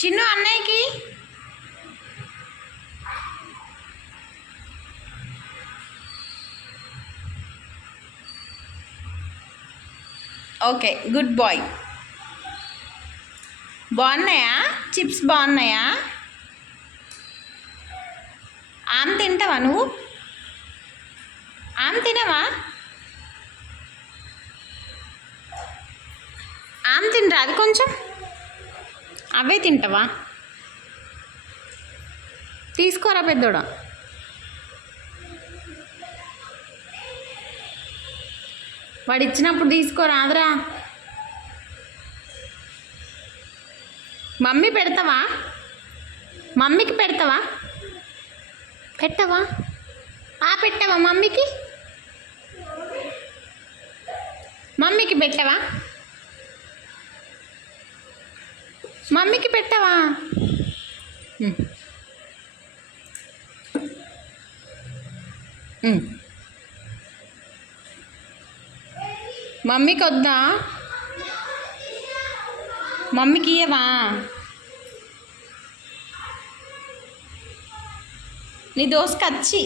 చిన్ను అన్నయ్యకి? Okay good bye. బాగున్నాయా? Chips బాగున్నాయా? ఆమె తింటావా నువ్వు? ఆమె తినవా? ఆమె తినరా? అది కొంచెం. అవే తింటావా? తీసుకోరా పెద్దోడా? వాడు ఇచ్చినప్పుడు తీసుకోరాదురా మమ్మీ పెడతావా? మమ్మీకి పెడతావా? పెట్టవా? ఆ పెట్టవా మమ్మీకి? మమ్మీకి పెట్టవా? మమ్మీకి పెట్టవా. మమ్మీకి వద్దా? మమ్మీకి ఇయ్యవా? నీ దోశ కచ్చి